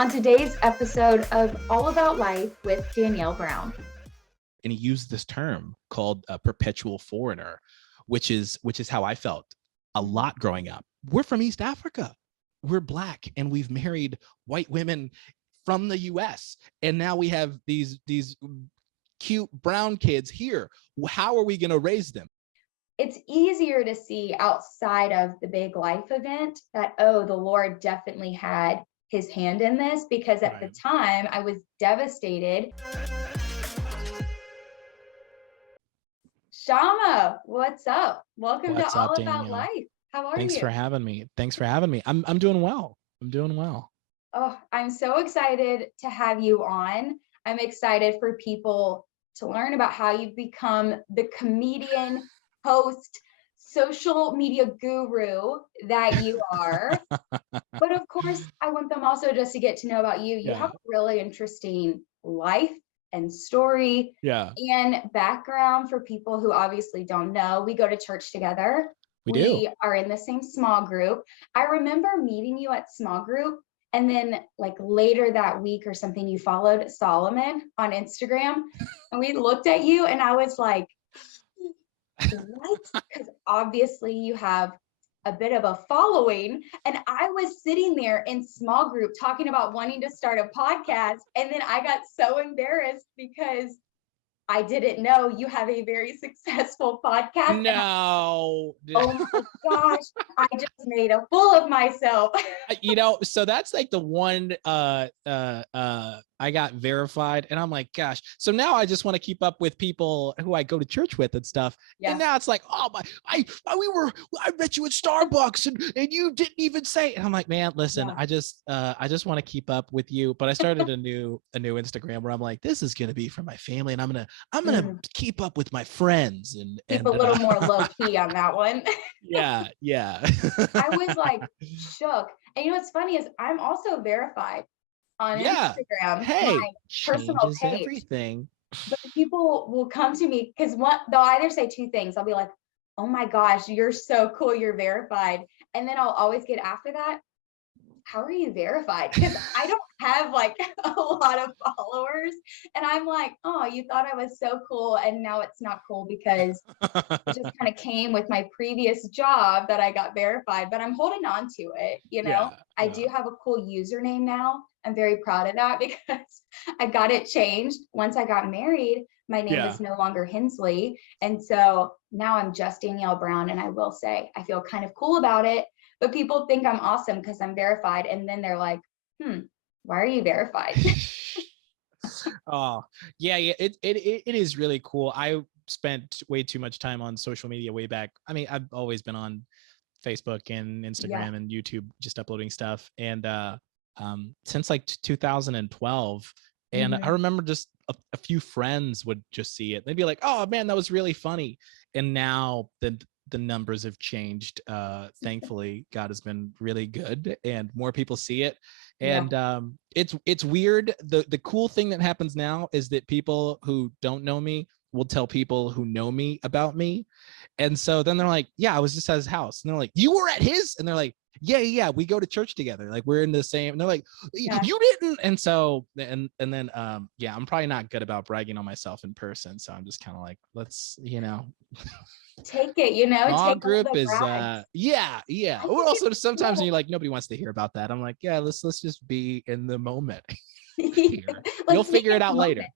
on today's episode of All About Life with Danielle Brown. And he used this term called Perpetual Foreigner, which is how I felt a lot growing up. We're from East Africa. We're Black, and we've married white women from the US. And now we have these cute brown kids here. How are we going to raise them? It's easier to see outside of the big life event that, oh, the Lord definitely had his hand in this, because at the time I was devastated. Shama, what's up? Welcome to All About Life. How are you? Thanks for having me. I'm doing well. Oh, I'm so excited to have you on. I'm excited for people to learn about how you've become the comedian, host, social media guru that you are. But of course, I want them also just to get to know about you. You have a really interesting life and story and background for people who obviously don't know. We go to church together. We are in the same small group. I remember meeting you at small group, and then like later that week or something, you followed Solomon on Instagram, and we looked at you and I was like, what? Because obviously you have a bit of a following, and I was sitting there in small group talking about wanting to start a podcast, and then I got so embarrassed because I didn't know you have a very successful podcast. No. Oh my gosh, I just made a fool of myself. So that's like the one I got verified, and I'm like, gosh. So now I just want to keep up with people who I go to church with and stuff. Yeah. And now it's like, oh my, I met you at Starbucks and you didn't even say. And I'm like, man, listen, I just want to keep up with you. But I started a new Instagram where I'm like, this is gonna be for my family, and I'm gonna keep up with my friends and keep a little more low key on that one. Yeah. I was like shook. And you know what's funny is I'm also verified on Instagram. Hey, my personal page. Everything. But people will come to me because they'll either say two things. I'll be like, oh my gosh, you're so cool, you're verified. And then I'll always get after that, how are you verified? Because I don't have like a lot of followers. And I'm like, oh, you thought I was so cool, and now it's not cool because it just kind of came with my previous job that I got verified, but I'm holding on to it. I do have a cool username now. I'm very proud of that because I got it changed once I got married. My name is no longer Hensley. And so now I'm just Danielle Brown. And I will say, I feel kind of cool about it, but people think I'm awesome because I'm verified. And then they're like, why are you verified? Oh, yeah. It is really cool. I spent way too much time on social media way back. I mean, I've always been on Facebook and Instagram and YouTube, just uploading stuff. And since like 2012. And I remember just a few friends would just see it. They'd be like, oh man, that was really funny. And now the numbers have changed. Thankfully, God has been really good and more people see it. And it's weird. The cool thing that happens now is that people who don't know me will tell people who know me about me. And so then they're like, yeah, I was just at his house. And they're like, you were at his? And they're like, yeah, we go to church together. Like we're in the same. And they're like, you didn't. And so, and then, I'm probably not good about bragging on myself in person. So I'm just kind of like, let's, take it, small take group is, Or also sometimes when you're like, nobody wants to hear about that. I'm like, yeah, let's just be in the moment. You'll figure it out later.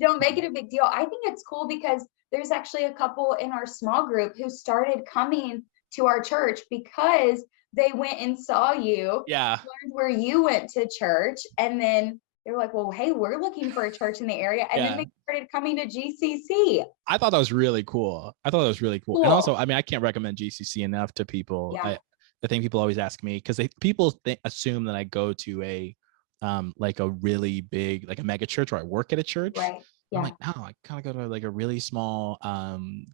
Don't make it a big deal. I think it's cool because there's actually a couple in our small group who started coming to our church because they went and saw you, learned where you went to church, and then they're like, well, hey, we're looking for a church in the area. And then they started coming to GCC. I thought that was really cool. Cool. And also, I mean, I can't recommend GCC enough to people. I think people always ask me because people assume that I go to a like a really big, like a mega church, or I work at a church. Right. I'm like, no, I kind of go to like a really small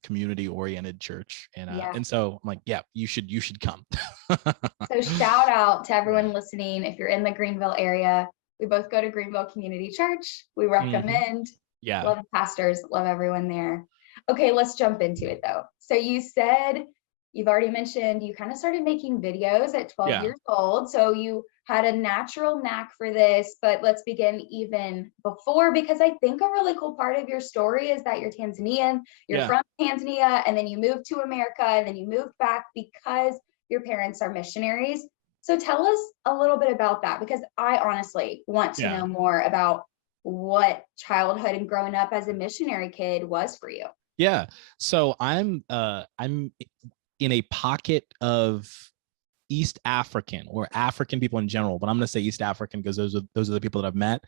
community oriented church. And so I'm like, yeah, you should come. So shout out to everyone listening. If you're in the Greenville area, we both go to Greenville Community Church. We recommend. Love the pastors, love everyone there. Okay, let's jump into it though. So you said you've already mentioned you kind of started making videos at 12 Yeah. years old. So you had a natural knack for this, but let's begin even before, because I think a really cool part of your story is that you're Tanzanian, you're Yeah. from Tanzania, and then you moved to America, and then you moved back because your parents are missionaries. So tell us a little bit about that, because I honestly want to Yeah. know more about what childhood and growing up as a missionary kid was for you. Yeah. So I'm in a pocket of East African or African people in general, but I'm going to say East African because those are the people that I've met,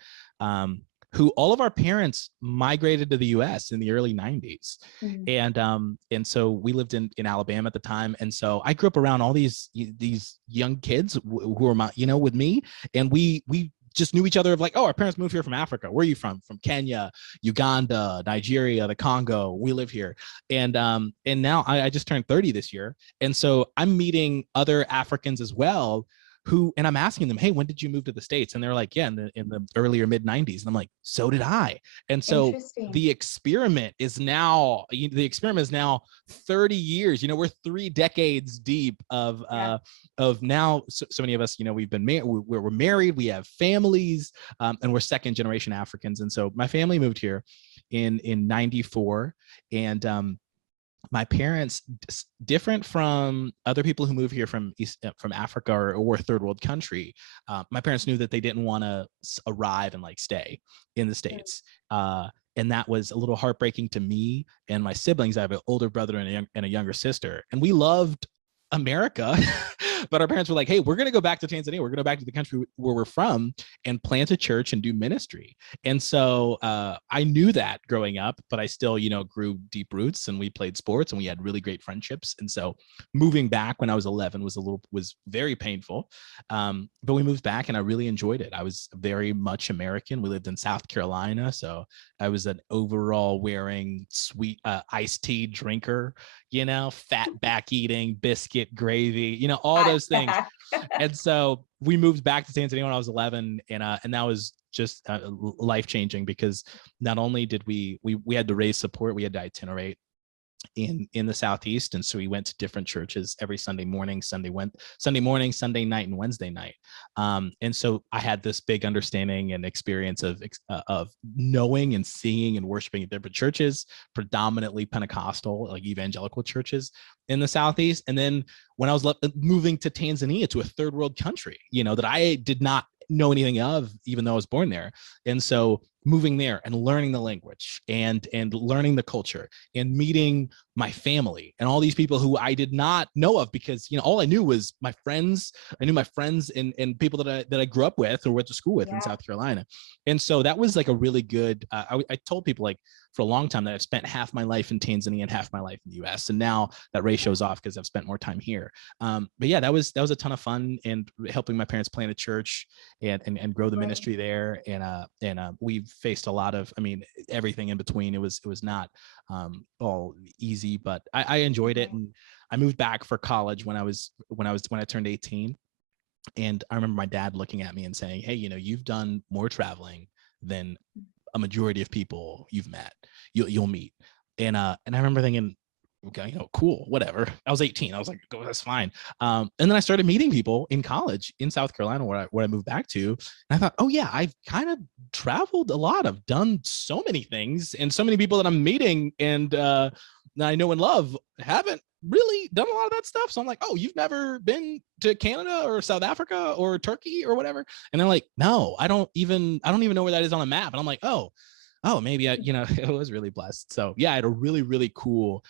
who all of our parents migrated to the U.S. in the early '90s, Mm. and so we lived in Alabama at the time, and so I grew up around all these young kids who were my, with me, and we just knew each other of like, oh, our parents moved here from Africa. Where are you from? From Kenya, Uganda, Nigeria, the Congo. We live here, and now I just turned 30 this year, and so I'm meeting other Africans as well who, and I'm asking them, hey, when did you move to the States? And they're like, yeah, in the earlier mid 90s. And I'm like, so did I. And so Interesting. the experiment is now 30 years. We're 3 decades deep Yeah. of now. So many of us, we've been married, we're married, we have families, and we're second generation Africans. And so my family moved here in 94, and my parents, different from other people who move here from from Africa or a third world country. My parents knew that they didn't want to arrive and like stay in the States. And that was a little heartbreaking to me and my siblings. I have an older brother and a younger sister, and we loved America. But our parents were like, hey, we're going to go back to Tanzania. We're going to go back to the country where we're from and plant a church and do ministry. And so I knew that growing up, but I still, grew deep roots, and we played sports and we had really great friendships. And so moving back when I was 11 was very painful. But we moved back and I really enjoyed it. I was very much American. We lived in South Carolina. So I was an overall wearing sweet iced tea drinker, fat back eating, biscuit gravy, all those things. And so we moved back to Tanzania when I was 11, and that was just life changing, because not only did we had to raise support, we had to itinerate in the Southeast, and so we went to different churches every Sunday morning, Sunday morning, Sunday night, and Wednesday night. And so I had this big understanding and experience of knowing and seeing and worshiping at different churches, predominantly Pentecostal, like evangelical churches in the Southeast. And then when I was moving to Tanzania, to a third world country, that I did not know anything of, even though I was born there. And so moving there and learning the language and learning the culture and meeting my family and all these people who I did not know of, because all I knew was my friends. I knew my friends and people that I grew up with or went to school with in Yeah. South Carolina. And so that was like a really good, I told people like for a long time that I've spent half my life in Tanzania and half my life in the US. And now that ratio is off because I've spent more time here. But yeah, that was a ton of fun, and helping my parents plant a church and grow the ministry there. And we've faced a lot of, everything in between. It was not all easy, but I enjoyed it. And I moved back for college when I turned 18. And I remember my dad looking at me and saying, hey, you've done more traveling than a majority of people you've met, you'll meet. And I remember thinking, okay, cool, whatever. I was 18. I was like, oh, that's fine. And then I started meeting people in college in South Carolina where I moved back to. And I thought, oh yeah, I've kind of traveled a lot. I've done so many things, and so many people that I'm meeting and I know and love haven't really done a lot of that stuff. So I'm like, oh, you've never been to Canada or South Africa or Turkey or whatever? And they're like, no, I don't even know where that is on a map. And I'm like, oh, maybe I, it was really blessed. So yeah, I had a really, really cool,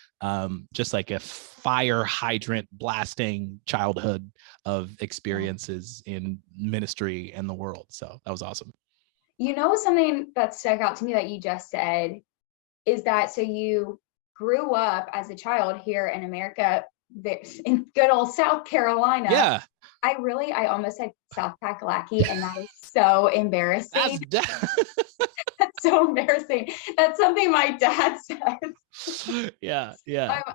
just like a fire hydrant blasting childhood of experiences in ministry and the world. So that was awesome. Something that stuck out to me that you just said is that so you grew up as a child here in America, in good old South Carolina. Yeah. I almost said South Kakalaki, and that is so embarrassing. That's so embarrassing. That's something my dad says. Yeah.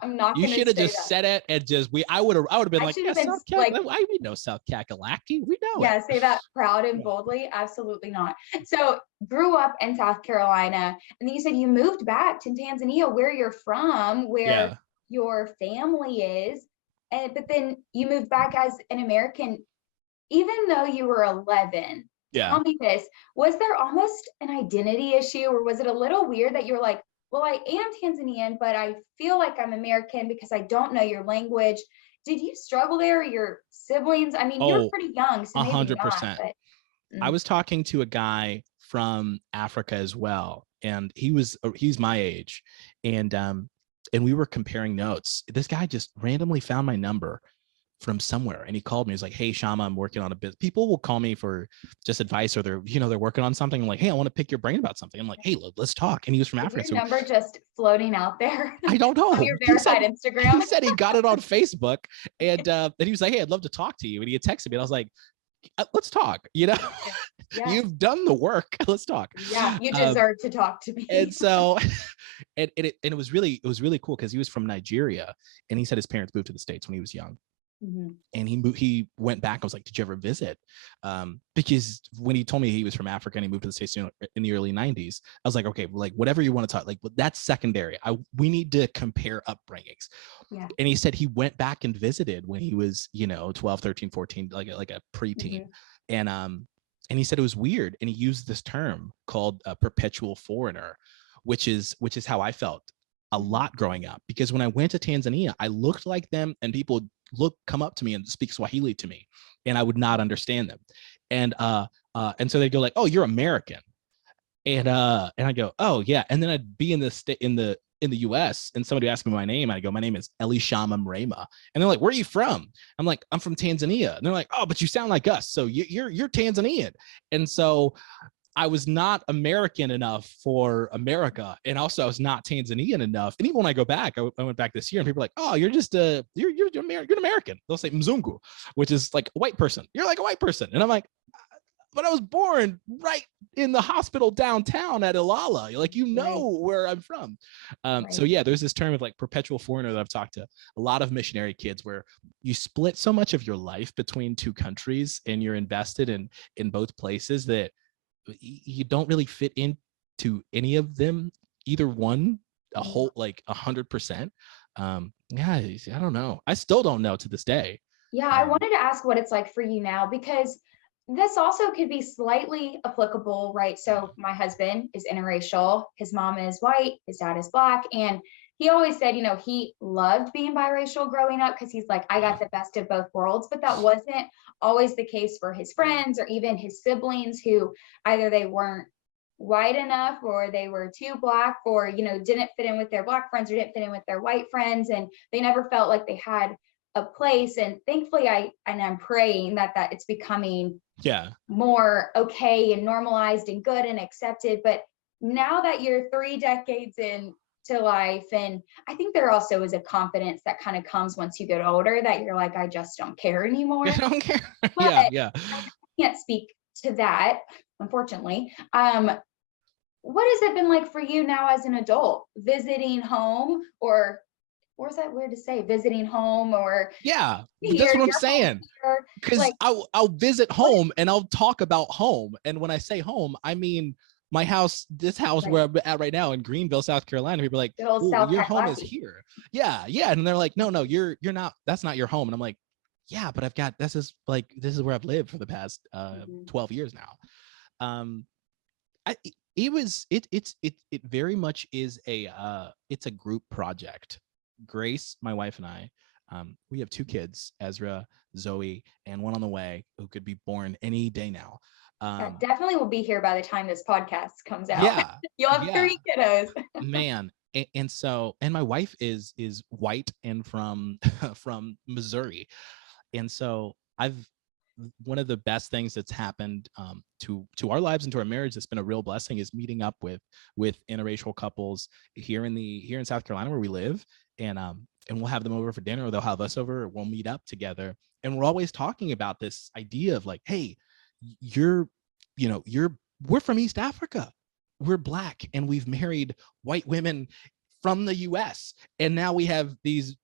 I'm not You going to should have say just that. said it and just I would have been I like, should yeah, have been South like, Kakalaki. We know South Kakalaki. We know it. yeah, say that proud and Yeah. boldly. Absolutely not. So grew up in South Carolina, and then you said you moved back to Tanzania, where you're from, where Yeah. your family is. but then you moved back as an American, even though you were 11. Yeah. Tell me this, was there almost an identity issue, or was it a little weird that you were like, well, I am Tanzanian, but I feel like I'm American because I don't know your language? Did you struggle there, or your siblings? I mean, you're Oh, pretty young, so maybe not, 100%. but I mm, was talking to a guy from Africa as well, and he's my age, and we were comparing notes. This guy just randomly found my number from somewhere, and he called me. He's like, "Hey, Shama, I'm working on a bit." People will call me for just advice, or they're working on something. I'm like, "Hey, I want to pick your brain about something." I'm like, "Hey, let's talk." And he was from is Africa, your so number just floating out there I don't on know. your verified He Instagram? said he got it on Facebook, and he was like, "Hey, I'd love to talk to you." And he had texted me, and I was like, "Let's talk." Yeah, You've done the work. Let's talk. yeah, you Um, deserve to talk to and me. so, and it was really cool because he was from Nigeria, and he said his parents moved to the States when he was young, Mhm. and he went back. I was like, "Did you ever visit?" Because when he told me he was from Africa and he moved to the States in the early '90s, I was like, "Okay, like whatever you want to talk, like that's secondary. We need to compare upbringings." Yeah. And he said he went back and visited when he was 12, 13, 14, like a preteen. Mhm. And um and he said it was weird, and he used this term called a perpetual foreigner, which is how I felt a Mhm. lot growing up, because when I went to Tanzania, I looked like them, and people come up to me and speak Swahili to me, and I would not understand them. And so they'd go like, "Oh, you're American." And I go, "Oh yeah." And then I'd be in the state in the US, and somebody asked me my name, and I go, "My name is Elishama Mrema." And they're like, "Where are you from?" I'm like, "I'm from Tanzania." And they're like, "Oh, but you sound like us, so you're Tanzanian." And so I was not American enough for America, and also I was not Tanzanian enough. And even when I go back, I went back this year, and people are like, "Oh, you're just you're you're an American." They'll say Mzungu, which is like a white person. You're like a white person, and I'm like, "But I was born right in the hospital downtown at Ilala. Like, Right, where I'm from." So right. yeah, there's this term of like perpetual foreigner that I've talked to a lot of missionary kids, where you split so much of your life between two countries, and you're invested in both places, that you don't really fit into any of them, either one, a Yeah. whole like 100%. Yeah, I don't know. I still don't know to this day. Yeah, I Um, wanted to ask what it's like for you now, because this also could be slightly applicable, right? So my husband is interracial. His mom is white, his dad is black, and he always said, he loved being biracial growing up because he's like, I yeah, got the best of both worlds, but that wasn't always the case for his yeah, friends or even his siblings, who either they weren't white enough, or they were too black, or didn't fit in with their black friends or didn't fit in with their white friends, and they never felt like they had a place. And thankfully, I'm praying that it's becoming yeah. more okay and normalized and good and accepted. But now that you're 3 decades into life, and I think there also is a confidence that kind of comes once you get older, that you're like, I just don't care I anymore. don't care. But Yeah, yeah. I can't speak to that, unfortunately. What has it been like for you now as an adult, visiting home, or is that weird to say, visiting home, or Yeah, but that's here, what I'm your home saying. here? Because Like, I'll visit what is home, and I'll talk about home. And when I say home, I mean my house, this house right? where I'm at right now in Greenville, South Carolina. People are like, Good old "Oh, South your home is Kakalaki. here." Yeah, yeah. And they're like, "No, no, you're not. That's not your home." And I'm like, "Yeah, but I've got this is where I've lived for the past Mhm. 12 years now." Um, I it was it very much is it's a group project. Grace, my wife, and I, we have two kids, Ezra, Zoe, and one on the way who could be born any day now. That um definitely will be here by the time this podcast comes out. yeah, You'll have yeah, 3 kiddos. man. And so, and my wife is white and from from Missouri. And so I've one of the best things that's happened to our lives and to our marriage that's been a real blessing is meeting up with interracial couples here in South Carolina where we live. And we'll have them over for dinner, or they'll have us over, or we'll meet up together. And we're always talking about this idea of like, "Hey, you're you're we're from East Africa, we're black, and we've married white women from the US, and now we have these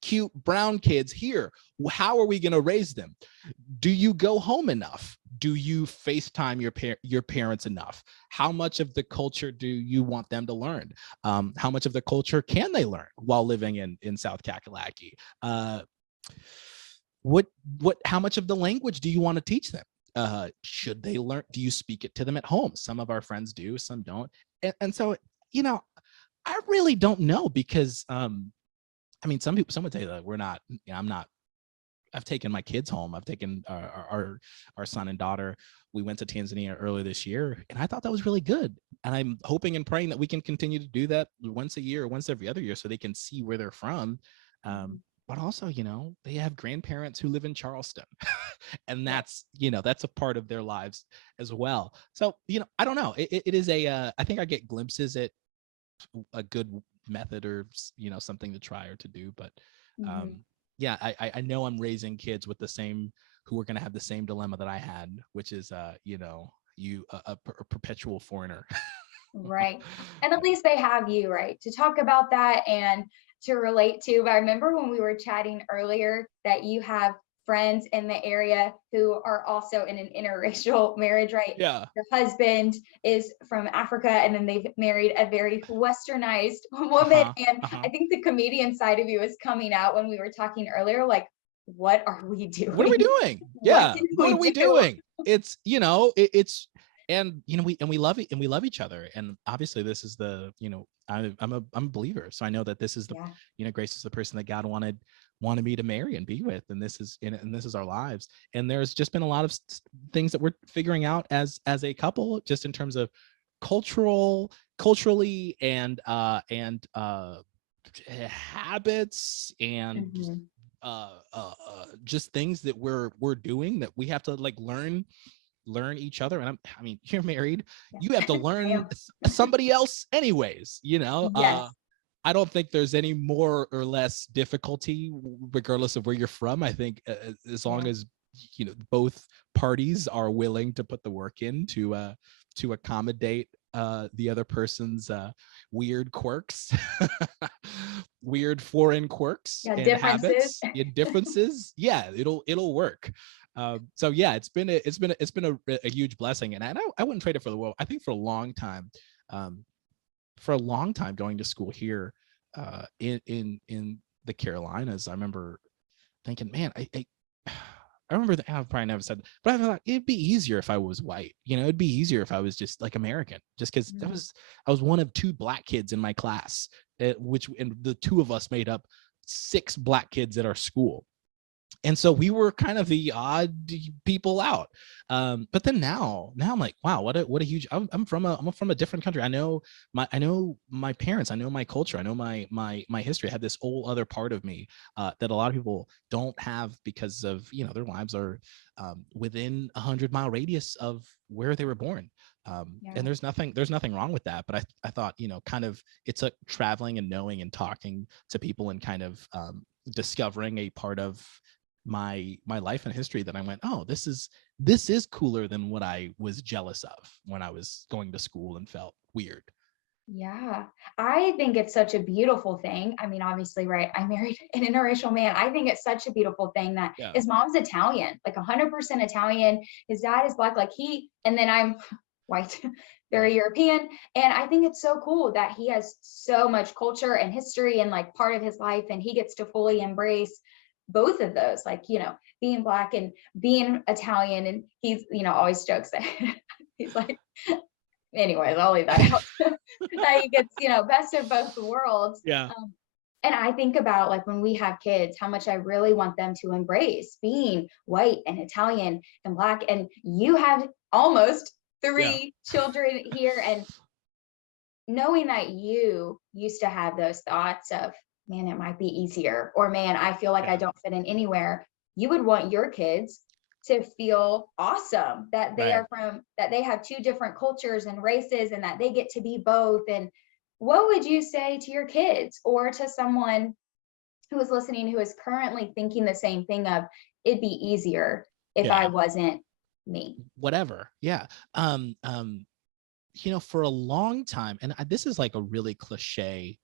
cute brown kids here. How are we going to raise them? Do you go home enough? do you FaceTime your parents enough? How much of the culture do you want them to learn? How much of the culture can they learn while living in South Kakalaki? What how much of the language do you want to teach them? Should they learn? Do you speak it to them at home? Some of our friends do, some don't. And so, you know, I really don't know, because I mean, some would say that we're not, I'm not, I've taken my kids home. I've taken our son and daughter. We went to Tanzania earlier this year, and I thought that was really good. And I'm hoping and praying that we can continue to do that once a year or once every other year, so they can see where they're from. But also, you know, they have grandparents who live in Charleston, and Yeah. that's a part of their lives as well. So, you know, I don't know. It is I think I get glimpses at a good method, or something to try or to do, but Mhm. um yeah, I know I'm raising kids with the same, who are going to have the same dilemma that I had, which is a perpetual foreigner. Right. And at least they have you, right, to talk about that and to relate to. But I remember when we were chatting earlier that you have friends in the area who are also in an interracial marriage, right? Yeah. Your husband is from Africa, and then they've married a very westernized woman. Uh-huh. And Uh-huh. I think the comedian side of you is coming out when we were talking earlier, like, what are we What are we doing? doing? What Yeah, did what we are we do? doing? It's it's and we love each other, and obviously this is I'm a believer, so I know that this is the, Yeah. Grace is the person that God wanted me to marry and be with, and this is our lives. And there's just been a lot of things that we're figuring out as a couple, just in terms of culturally, and habits, and Mhm. just things that we're doing, that we have to like learn each other. And I mean, you're married, Yeah. you have to I learn am. somebody else anyways. Yes. I don't think there's any more or less difficulty regardless of where you're from. I think as long Yeah. as both parties are willing to put the work in to accommodate the other person's weird quirks, weird foreign quirks Yeah. and Differences. habits and differences. Yeah, it'll work. So yeah, it's been a huge blessing, and I wouldn't trade it for the world. I think um, for a long time going to school here in the Carolinas, I remember thinking, man, I remember that I've probably never said, but I thought it'd be easier if I was white. It'd be easier if I was just like American, just because Mhm. I was one of two black kids in my class, and the two of us made up six black kids at our school. And so we were kind of the odd people out. But then now I'm like, wow, what a huge. I'm from a different country. I know my parents. I know my culture. I know my history. I have this whole other part of me that a lot of people don't have, because of their lives are within 100-mile radius of where they were born. And Yeah. there's nothing wrong with that. But I thought, kind of, it's a traveling and knowing and talking to people, and kind of discovering a part of my life and history that I went, oh, this is cooler than what I was jealous of when I was going to school and felt weird. Yeah. I think it's such a beautiful thing. I mean, obviously, right? I married an interracial man. I think it's such a beautiful thing that Yeah. his mom's Italian, like 100% Italian. His dad is black, and then I'm white, very European. And I think it's so cool that he has so much culture and history and like part of his life, and he gets to fully embrace both of those, being black and being Italian. And he's, always jokes that he's like, anyways, I'll leave that out. That he gets, best of both worlds. Yeah. And I think about like when we have kids, how much I really want them to embrace being white and Italian and black. And you have almost Yeah. three children here, and knowing that you used to have those thoughts of, man, it might be easier, or man, I feel like I Yeah. don't fit in anywhere. You would want your kids to feel awesome that Right. that they have two different cultures and races, and that they get to be both. And what would you say to your kids, or to someone who is listening who is currently thinking the same thing of, it'd be easier if I Yeah. wasn't me? Whatever. Yeah. For a long time, and this is like a really cliche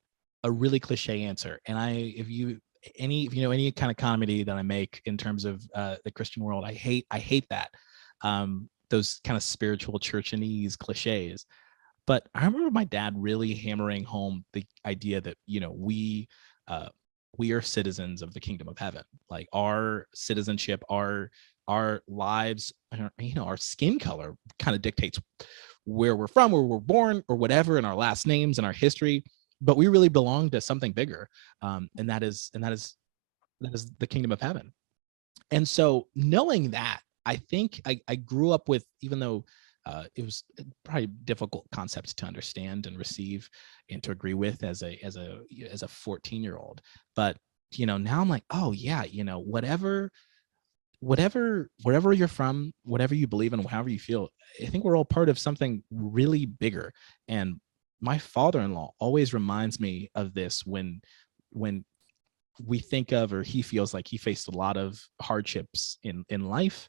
answer. And if you know any kind of comedy that I make in terms of the Christian world, I hate that. those kind of spiritual churchanese cliches. But I remember my dad really hammering home the idea that, uh, we are citizens of the kingdom of heaven. Like our citizenship, our lives, our skin color kind of dictates where we're from, where we're born, or whatever, and our last names and our history. But we really belong to something bigger, and that is the kingdom of heaven. And so knowing that, I think I grew up with, even though it was probably a difficult concept to understand and receive and to agree with as a 14-year-old. But now I'm like, oh yeah, wherever you're from, whatever you believe in, however you feel, I think we're all part of something really bigger. And my father-in-law always reminds me of this when we think of, or he feels like he faced a lot of hardships in life,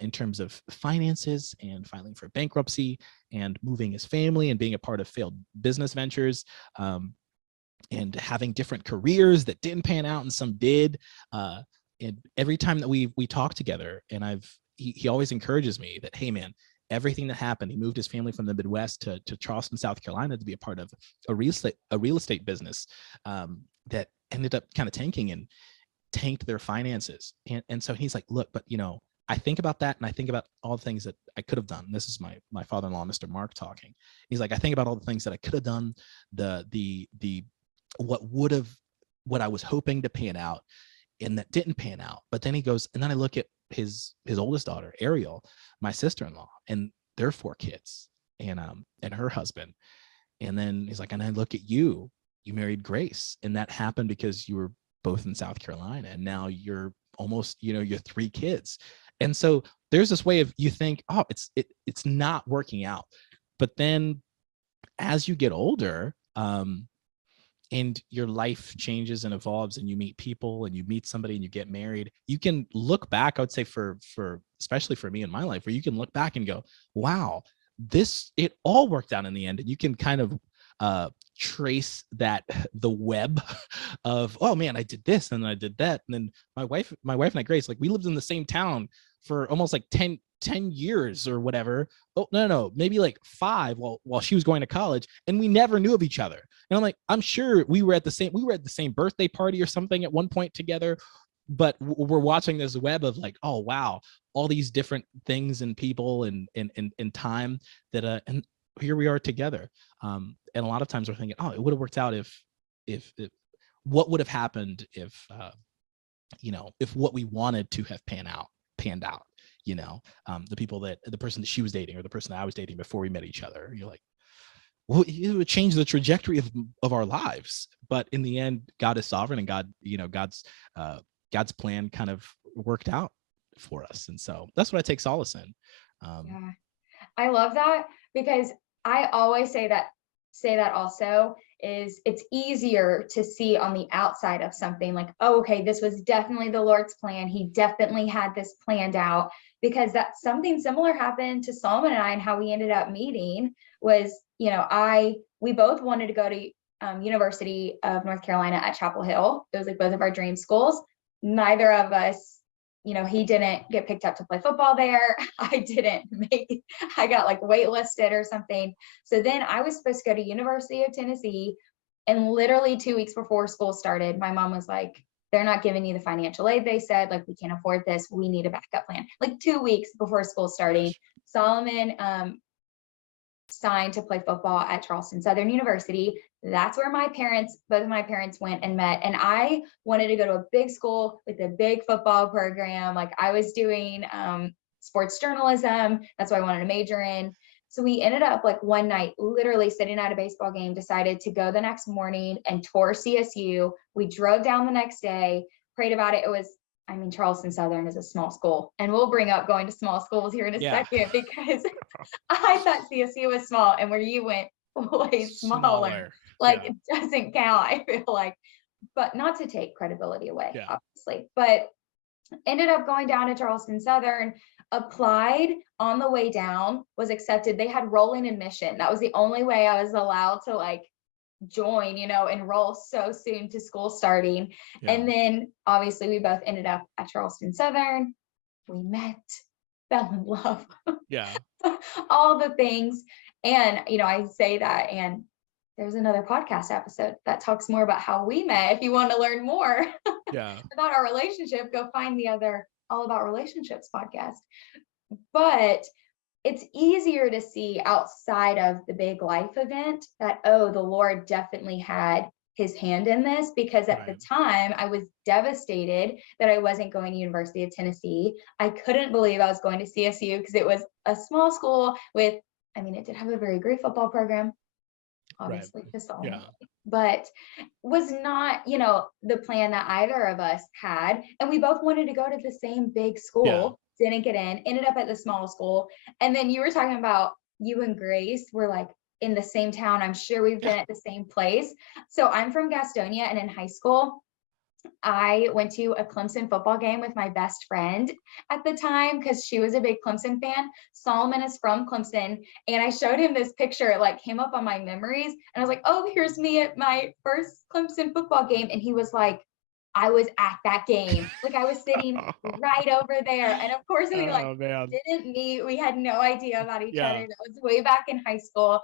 in terms of finances and filing for bankruptcy and moving his family and being a part of failed business ventures, and having different careers that didn't pan out and some did. And every time that we talk together, and he always encourages me that, hey man, everything that happened, he moved his family from the Midwest to Charleston, South Carolina, to be a part of a real estate business, that ended up kind of tanking and tanked their finances. And so he's like, look, but I think about that, and I think about all the things that I could have done. This is my father-in-law, Mr. Mark, talking. He's like, I think about all the things that I could have done, the what I was hoping to pan out, and that didn't pan out. But then he goes, and then I look at his oldest daughter, Ariel, my sister-in-law, and their 4 kids, and her husband. And then he's like, and I look at you married Grace, and that happened because you were both in South Carolina, and now you're almost, you're 3 kids. And so there's this way of, you think, oh, it's not working out. But then as you get older, and your life changes and evolves, and you meet people, and you meet somebody, and you get married, you can look back, I would say, for especially for me in my life, where you can look back and go, wow, it all worked out in the end. And you can kind of trace the web of, oh man, I did this and I did that. And then my wife and I, Grace, like, we lived in the same town for almost like 10 years or whatever. Oh, no, maybe like 5, while she was going to college, and we never knew of each other. And I'm like, I'm sure we were at the same birthday party or something at one point together, but we're watching this web of, like, oh wow, all these different things and people and time that and here we are together. And a lot of times we're thinking, oh, it would have worked out if what would have happened if what we wanted to have panned out. The person that she was dating, or the person that I was dating before we met each other. You're like, well, it would change the trajectory of our lives. But in the end, God is sovereign, and God's plan kind of worked out for us. And so that's what I take solace in. Yeah. I love that, because I always say that also, is it's easier to see on the outside of something, like, oh, okay, this was definitely the Lord's plan. He definitely had this planned out, because that something similar happened to Solomon and I, and how we ended up meeting was, we both wanted to go to University of North Carolina at Chapel Hill. It was like both of our dream schools. Neither of us, he didn't get picked up to play football there. I got like waitlisted or something. So then I was supposed to go to University of Tennessee, and literally 2 weeks before school started, my mom was like, they're not giving you the financial aid. They said, like, we can't afford this. We need a backup plan. Like 2 weeks before school starting, Gosh. Solomon signed to play football at Charleston Southern University. That's where both of my parents went and met. And I wanted to go to a big school with a big football program. Like, I was doing sports journalism. That's what I wanted to major in. So we ended up, like, one night, literally sitting at a baseball game, decided to go the next morning and tour CSU. We drove down the next day, prayed about it. Charleston Southern is a small school, and we'll bring up going to small schools here in a Yeah. second, because I thought CSU was small, and where you went, way smaller. Smaller. Like, Yeah. it doesn't count, I feel like. But not to take credibility away, Yeah. obviously. But ended up going down to Charleston Southern, applied on the way down, was accepted. They had rolling admission. That was the only way I was allowed to, like, join, enroll so soon to school starting. Yeah. And then obviously we both ended up at Charleston Southern. We met, fell in love. Yeah. All the things. And, I say that, and there's another podcast episode that talks more about how we met. If you want to learn more Yeah. about our relationship, go find the other All About Relationships podcast. But it's easier to see outside of the big life event that, oh, the Lord definitely had his hand in this, because at the Right. time I was devastated that I wasn't going to University of Tennessee. I couldn't believe I was going to CSU because it was a small school with, I mean, it did have a very great football program, Right. obviously, just all, Yeah. but was not, the plan that either of us had. And we both wanted to go to the same big Yeah. school, didn't get in, ended up at the small school. And then you were talking about you and Grace were like in the same town. I'm sure we've Yeah. been at the same place. So I'm from Gastonia, and in high school, I went to a Clemson football game with my best friend at the time because she was a big Clemson fan. Solomon is from Clemson. And I showed him this picture. It like came up on my memories. And I was like, oh, here's me at my first Clemson football game. And he was like, I was at that game. Like I was sitting right over there. And of course, we like Oh man. didn't meet. We had no idea about each other. Yeah. That was way back in high school.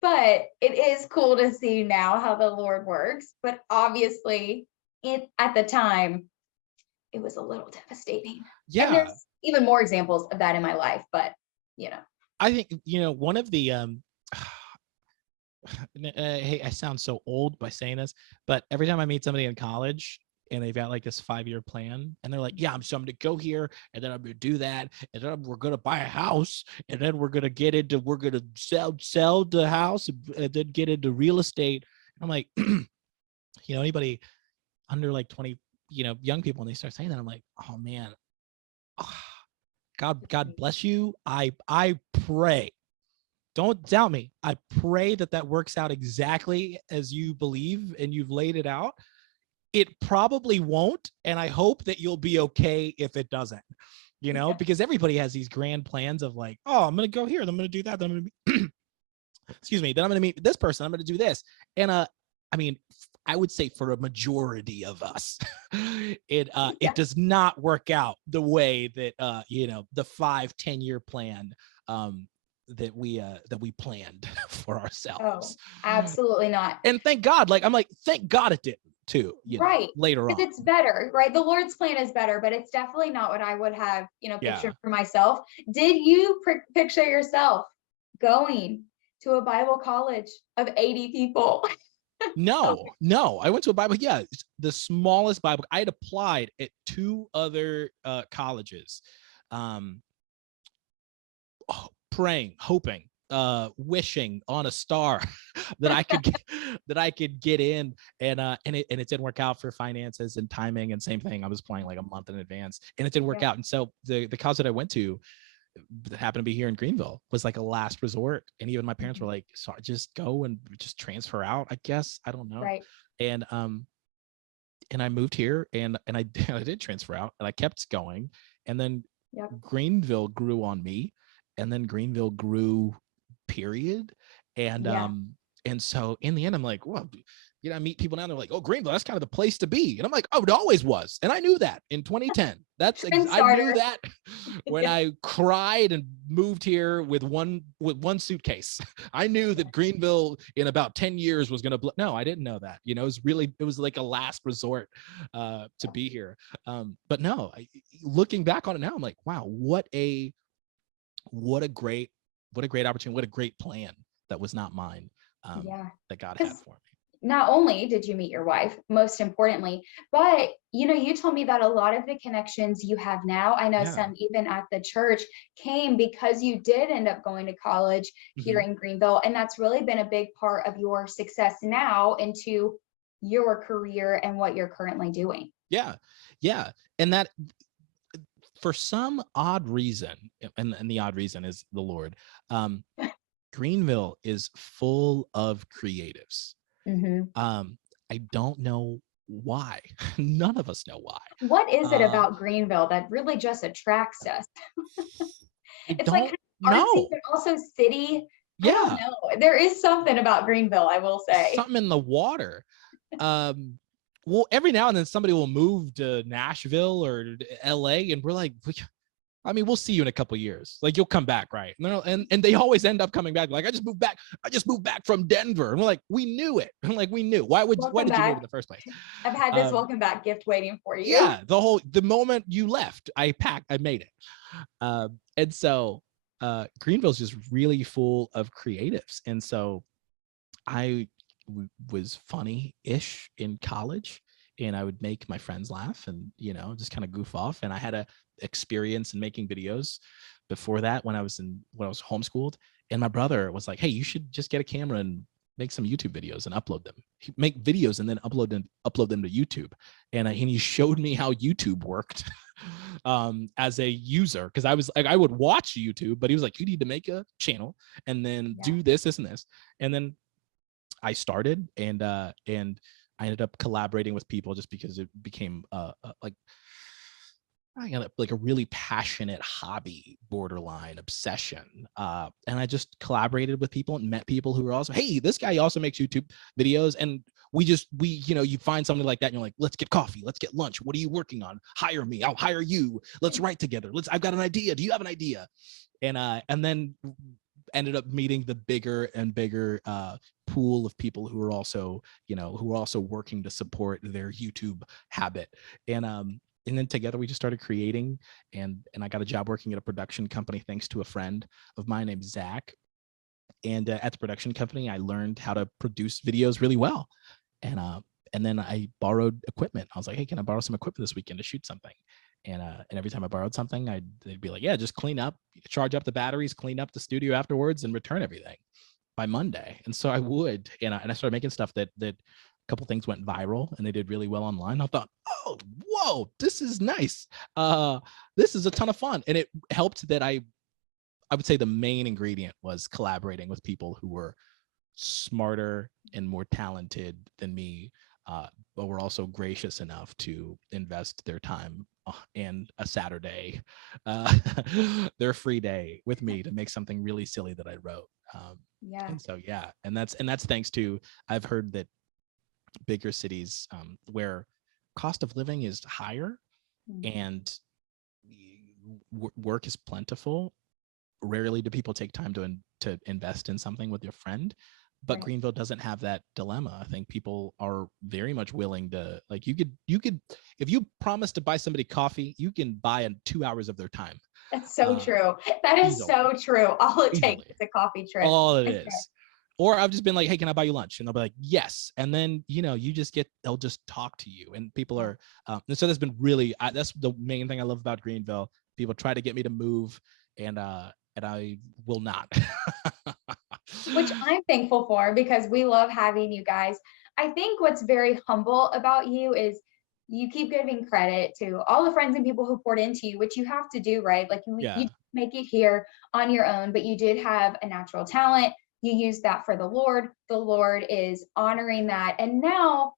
But it is cool to see now how the Lord works. But obviously, at the time, it was a little devastating. And Yeah. there's even more examples of that in my life, but you know. I think, one of the hey, I sound so old by saying this, but every time I meet somebody in college and they've got like this 5-year plan and they're like, yeah, I'm going to go here and then I'm going to do that. And then we're going to buy a house and then we're going to sell the house and then get into real estate. I'm like, anybody under like 20, young people, and they start saying that, I'm like, oh man, ah, God bless you. I pray. Don't doubt me. I pray that works out exactly as you believe and you've laid it out. It probably won't, and I hope that you'll be okay if it doesn't. Yeah. Because everybody has these grand plans of like, oh, I'm gonna go here, then I'm gonna do that, then I'm gonna be excuse me, then I'm gonna meet this person, I'm gonna do this. And I mean, I would say for a majority of us, it Yeah. does not work out the way that the 5-10 year plan that we planned for Oh, ourselves. absolutely not. And thank God, I'm like, thank God it didn't too, Right. later Because on. it's better, right? The Lord's plan is better, but it's definitely not what I would have, Yeah. pictured for myself. Did you picture yourself going to a Bible college of 80 people? No, I went to a Bible. Yeah, the smallest Bible. I had applied at 2 other colleges, um, praying, hoping, wishing on a star that I could get in, and it didn't work out for finances and timing, and same thing. I was applying like a month in advance, and it didn't work Yeah. out. And so the college that I went to that happened to be here in Greenville was like a last resort. And even my parents were Mhm. like, sorry, just go and just transfer out, I guess. I don't know. Right. And I moved here and I I did transfer out and I kept going. And then Yep. Greenville grew on me, and then Greenville grew, period. Yeah. And so in the end, I'm like, well, I meet people now, they're like, oh, Greenville, that's kind of the place to be. And I'm like, oh, it always was. And I knew that in 2010. Trend I knew starter. that when I cried and moved here with one suitcase. I knew that Greenville in about 10 years was going to no, I didn't know that. It was like a last resort to be here. But no, looking back on it now, I'm like, wow, what a great opportunity, what a great plan that was not mine, Yeah. that God had Because for me. not only did you meet your wife, most importantly, but you told me that a lot of the connections you have now, I know Yeah. some even at the church, came because you did end up going to college here Hmm. in Greenville. And that's really been a big part of your success now into your career and what you're currently doing. Yeah. Yeah. And that, for some odd reason, and the odd reason is the Lord, um, Greenville is full of creatives. Mhm. I don't know why. None of us know why. What is it Uh, about Greenville that really just attracts us? I It's like don't kind of artsy, know. but also city. I don't Yeah, know. There is something about Greenville, I will say. something in the water. Um, well, every now and then somebody will move to Nashville or LA, and we're like, I mean, we'll see you in a couple of years. Like, you'll come back, right? And they always end up coming back. Like, I just moved back. I just moved back from Denver. And we're like, we knew it. I'm like, we knew. Why Welcome did you move in back. the first place? I've had this Um, welcome back gift waiting for you. yeah, the moment you left, I packed, I made it. And so Greenville's just really full of creatives. And so I was funny-ish in college, and I would make my friends laugh and, just kind of goof off. And I had a experience in making videos before that when I was homeschooled. And my brother was like, "Hey, you should just get a camera and make some YouTube videos and upload them. Make videos and then upload them to YouTube." And he showed me how YouTube worked as a user, because I was like, I would watch YouTube, but he was like, "You need to make a channel and then Yeah. do this, this, and this." And then I started, and I ended up collaborating with people just because it became like I got like a really passionate hobby, borderline obsession. And I just collaborated with people and met people who were also, "Hey, this guy also makes YouTube videos." And you find something like that and you're like, "Let's get coffee. Let's get lunch. What are you working on? Hire me. I'll hire you. Let's write together. I've got an idea. Do you have an idea?" And then ended up meeting the bigger and bigger pool of people who are also working to support their YouTube habit. And then together we just started creating, and I got a job working at a production company thanks to a friend of mine named Zach. And at the production company, I learned how to produce videos really well. And then I borrowed equipment. I was like, "Hey, can I borrow some equipment this weekend to shoot something?" And every time I borrowed something, they'd be like, "Yeah, just clean up, charge up the batteries, clean up the studio afterwards, and return everything by Monday." And so I would, and I started making stuff that a couple things went viral and they did really well online. I thought, "Oh, whoa, this is nice. This is a ton of fun." And it helped that I would say the main ingredient was collaborating with people who were smarter and more talented than me, but were also gracious enough to invest their time and a Saturday, uh, their free day with me to make something really silly that I wrote. Yeah. And so, yeah, and that's thanks to, I've heard that bigger cities, where cost of living is higher Mhm. and work is plentiful, rarely do people take time to invest in something with your friend. But Right. Greenville doesn't have that dilemma. I think people are very much willing to, like, you could if you promise to buy somebody coffee, you can buy in 2 hours of their time, That's so uh true. That is easily. so true. All it takes Easily. is a coffee trip. All it It's fair. is. Or I've just been like, "Hey, can I buy you lunch?" And they'll be like, "Yes." And then, they'll just talk to you. And people Yeah. are, and so that's been really, that's the main thing I love about Greenville. People try to get me to move, and I will not. Which I'm thankful for because we love having you guys. I think what's very humble about you is you keep giving credit to all the friends and people who poured into you, which you have to do, right? Like you Yeah. make it here on your own, but you did have a natural talent. You used that for the Lord. The Lord is honoring that. And now,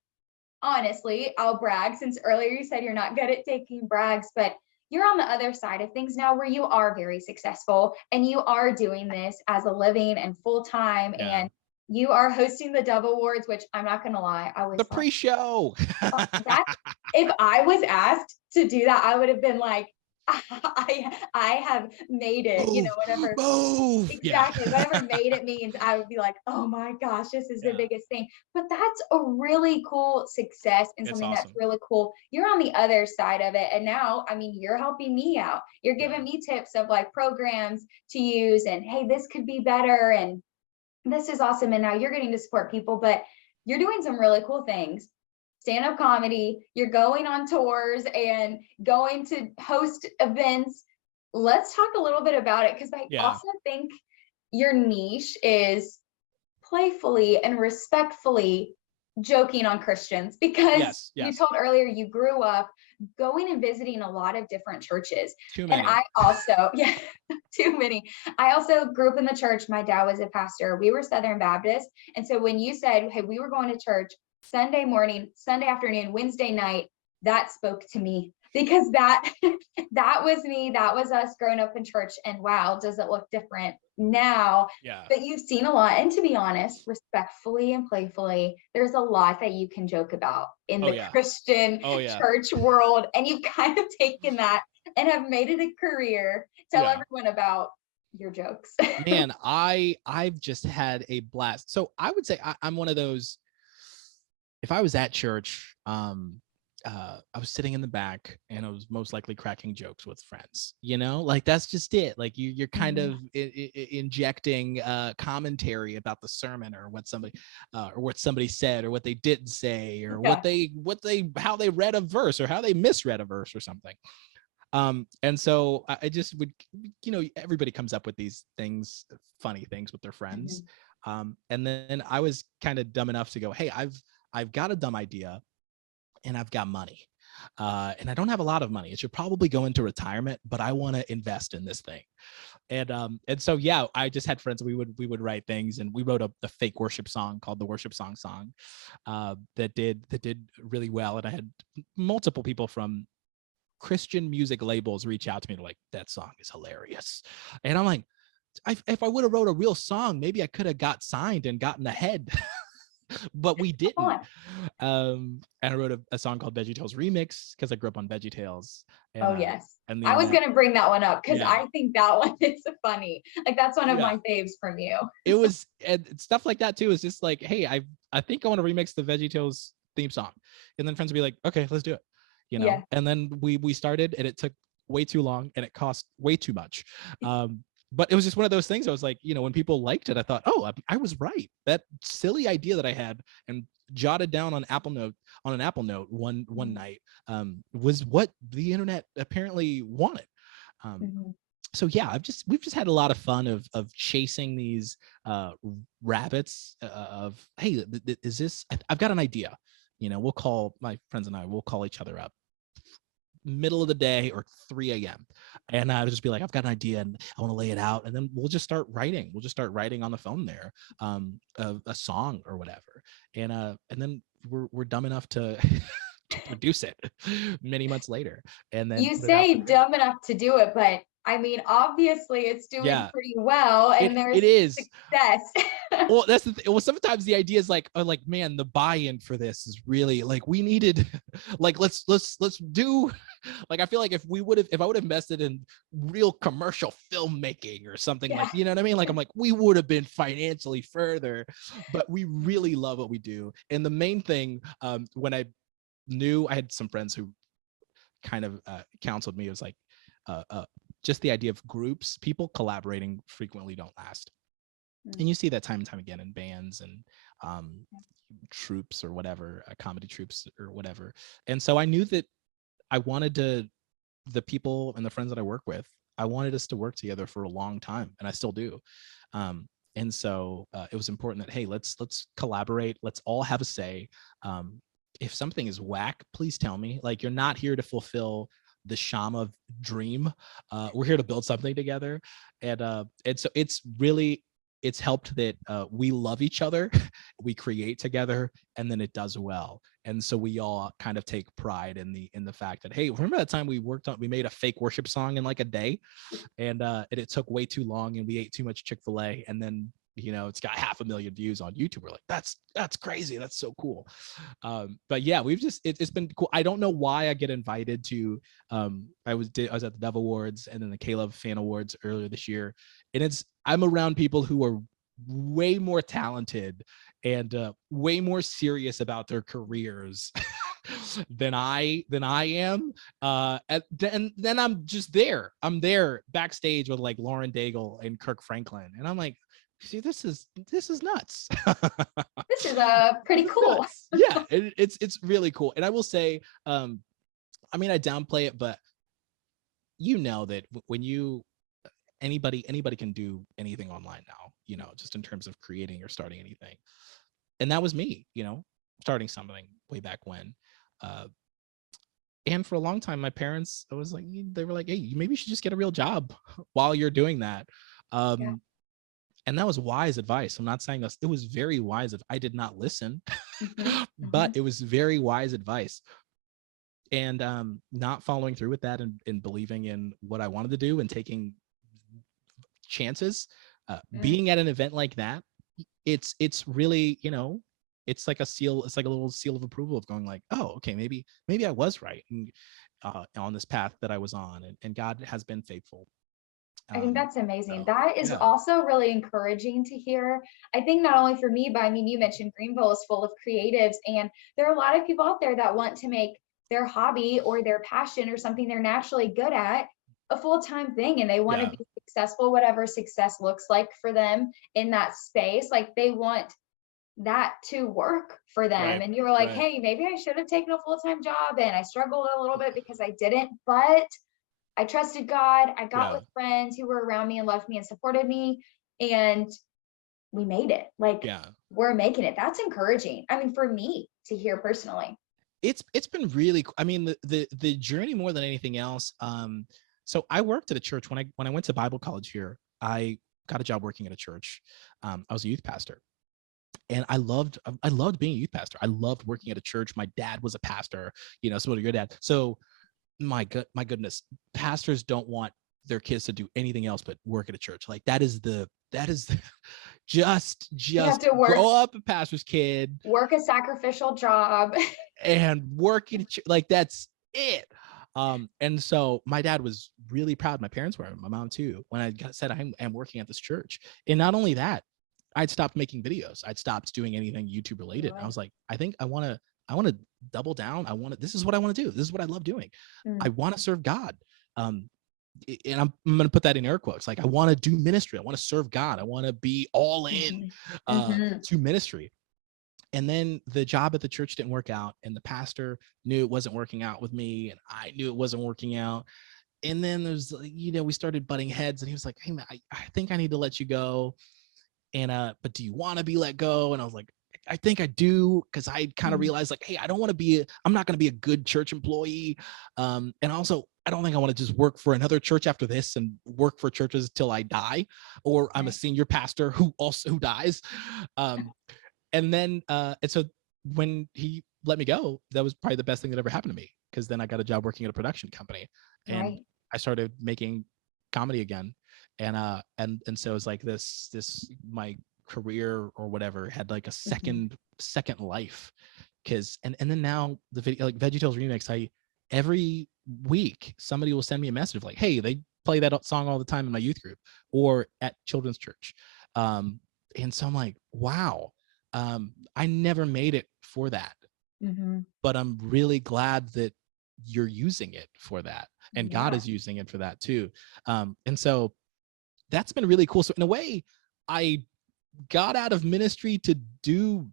honestly, I'll brag since earlier you said you're not good at taking brags, but you're on the other side of things now where you are very successful and you are doing this as a living and full time. Yeah. And you are hosting the Dove Awards, which I'm not going to lie, I The was like, pre-show. that if I was asked to do that, I would have been like, I have made it, Move, whatever. move. Yeah. Exactly. Whatever made it means, I would be like, "Oh my gosh, this is the Yeah. biggest thing." But that's a really cool success and It's something that's awesome. really cool. You're on the other side of it. And now, I mean, you're helping me out. You're Yeah. giving me tips of like programs to use and hey, this could be better and this is awesome. And now you're getting to support people, but you're doing some really cool things. Stand-up comedy, you're going on tours and going to host events. Let's talk a little bit about it because I Yeah. also think your niche is playfully and respectfully joking on Christians because Yes. you Yes. told earlier you grew up going and visiting a lot of different churches. Too And many. I also, yeah, too many. I also grew up in the church. My dad was a pastor. We were Southern Baptist. And so when you said, hey, we were going to church Sunday morning, Sunday afternoon, Wednesday night, that spoke to me because that that was me. That was us growing up in church. And wow, does it look different now? Yeah. But you've seen a lot. And to be honest, respectfully and playfully, there's a lot that you can joke about in Oh the yeah. Christian Oh yeah. church world. And you've kind of taken that and have made it a career. Tell Yeah. everyone about your jokes. Man, I've just had a blast. So I would say I'm one of those. If I was at church, I was sitting in the back and I was most likely cracking jokes with friends. You know, like that's just it. Like you're kind Mhm. of injecting commentary about the sermon or what somebody said or what they didn't say or Yeah. what they how they read a verse or how they misread a verse or something. And so I just would, everybody comes up with these things, funny things with their friends. Mhm. And then I was kind of dumb enough to go, hey, I've got a dumb idea and I've got money. And I don't have a lot of money. It should probably go into retirement, but I want to invest in this thing. And so yeah, I just had friends. We would write things, and we wrote a fake worship song called the Worship Song that did really well. And I had multiple people from Christian music labels reach out to me. They're like, that song is hilarious. And I'm like, if I would have wrote a real song, maybe I could have got signed and gotten ahead. But we Come didn't. on. And I wrote a song called VeggieTales Remix because I grew up on VeggieTales. And Oh, yes. and I then was gonna bring that one up because yeah, I think that one is funny. Like that's one of yeah. my faves from you. It was, and stuff like that too. Is just like, hey, I think I want to remix the VeggieTales theme song, and then friends would be like, okay, let's do it, Yeah. And then we started, and it took way too long, and it cost way too much. But it was just one of those things. I was like, when people liked it, I thought, oh, I was right. That silly idea that I had and jotted down on an Apple Note one night was what the internet apparently wanted. Um, Mhm. so yeah, we've just had a lot of fun of chasing these uh rabbits of, hey, is this, I've got an idea. We'll call my friends and we'll call each other up middle of the day or 3 a.m. And I'll just be like, I've got an idea and I want to lay it out. And then we'll just start writing. We'll just start writing on the phone there, a song or whatever. And then we're dumb enough to to produce it many months later and then You put it out say there. dumb enough to do it, but I mean, obviously it's doing Yeah, pretty well it and there's it is. success. Well, that's the well, sometimes the idea is like, man, the buy-in for this is really like we needed like let's do like I feel like if I would have invested in real commercial filmmaking or something, like, Yeah. you know what I mean? Like I'm like, we would have been financially further, but we really love what we do. And the main thing, when I knew, I had some friends who kind of counseled me, it was like uh, uh just the idea of groups, people collaborating frequently don't last. And Mm. you see that time and time again in bands and um, troops or whatever, comedy troops or whatever. And so I knew that I wanted the people and the friends that I work with, I wanted us to work together for a long time, and I still do. And so it was important that, hey, let's collaborate. Let's all have a say. Um, if something is whack, please tell me. Like, you're not here to fulfill the Shama dream. We're here to build something together, and so it's helped that we love each other, we create together, and then it does well. And so we all kind of take pride in the fact that, hey, remember that time we made a fake worship song in like a day, and it took way too long, and we ate too much Chick-fil-A, and then it's got 500,000 views on YouTube. We're like, that's crazy, that's so cool. But yeah, it's been cool. I don't know why I get invited to I was at the Dove Awards and then the Caleb Fan Awards earlier this year, and I'm around people who are way more talented and way more serious about their careers than I am. And then I'm just there. I'm there backstage with like Lauren Daigle and Kirk Franklin, and I'm like, see, this is nuts. This is pretty This is cool. nuts. Yeah, it's really cool. And I will say, I mean, I downplay it, but that when you anybody can do anything online now, just in terms of creating or starting anything. And that was me, starting something way back when. Uh, and for a long time, my parents, they were like, hey, you maybe should just get a real job while you're doing that. Yeah. Um, and that was wise advice. I'm not saying this, it was very wise. I did not listen, Hmm. but Hmm. it was very wise advice. And not following through with that and believing in what I wanted to do and taking chances, Mm. being at an event like that, it's really, it's like a little seal of approval of going like, oh, okay, maybe I was right. And on this path that I was on, and God has been faithful. I think that's amazing. So That is yeah, also really encouraging to hear. I think not only for me, but I mean, you mentioned Greenville is full of creatives, and there are a lot of people out there that want to make their hobby or their passion or something they're naturally good at a full-time thing, and they want to yeah, be successful, whatever success looks like for them in that space. Like they want that to work for them. right, And you were like, right, hey, maybe I should have taken a full-time job and I struggled a little bit because I didn't, but I trusted God. I got yeah, with friends who were around me and loved me and supported me. And we made it. Like yeah. we're making it. That's encouraging. I mean, for me to hear personally. It's been really. I mean, the journey more than anything else. So I worked at a church when I went to Bible college here. I got a job working at a church. I was a youth pastor, and I loved being a youth pastor. I loved working at a church. My dad was a pastor, so did your dad. So my goodness, pastors don't want their kids to do anything else but work at a church. Like that is You have just to grow up a pastor's kid work a sacrificial job. and work in like that's it. And so my dad was really proud. My parents were, my mom too, when said I'm working at this church. And not only that, I'd stopped making videos. I'd stopped doing anything YouTube related. And I Really? was like, I think I want to double down. This is what I want to do. This is what I love doing. I Mm, want to serve God. Um, and I'm going to put that in air quotes. Like I want to do ministry. I want to serve God. I want to be all in mhm, mhm, to ministry. And then the job at the church didn't work out, and the pastor knew it wasn't working out with me, and I knew it wasn't working out. And then there's, we started butting heads, and he was like, hey man, I think I need to let you go. And but do you want to be let go? And I was like, I think I do, because I kind of mm, realized like, hey, I'm not going to be a good church employee. And also I don't think I want to just work for another church after this and work for churches till I die, or I'm a right. senior pastor who dies. um and so when he let me go, that was probably the best thing that ever happened to me, because then I got a job working at a production company, and Right. I started making comedy again. And so it's like this my career or whatever had like a Mhm. second life, because and then now the video, like VeggieTales Remix, I every week somebody will send me a message of like, hey, they play that song all the time in my youth group or at children's church. And so I'm like, wow. I never made it for that, Mhm. but I'm really glad that you're using it for that, and God Yeah. is using it for that too. And so that's been really cool. So in a way, I got out of ministry to do,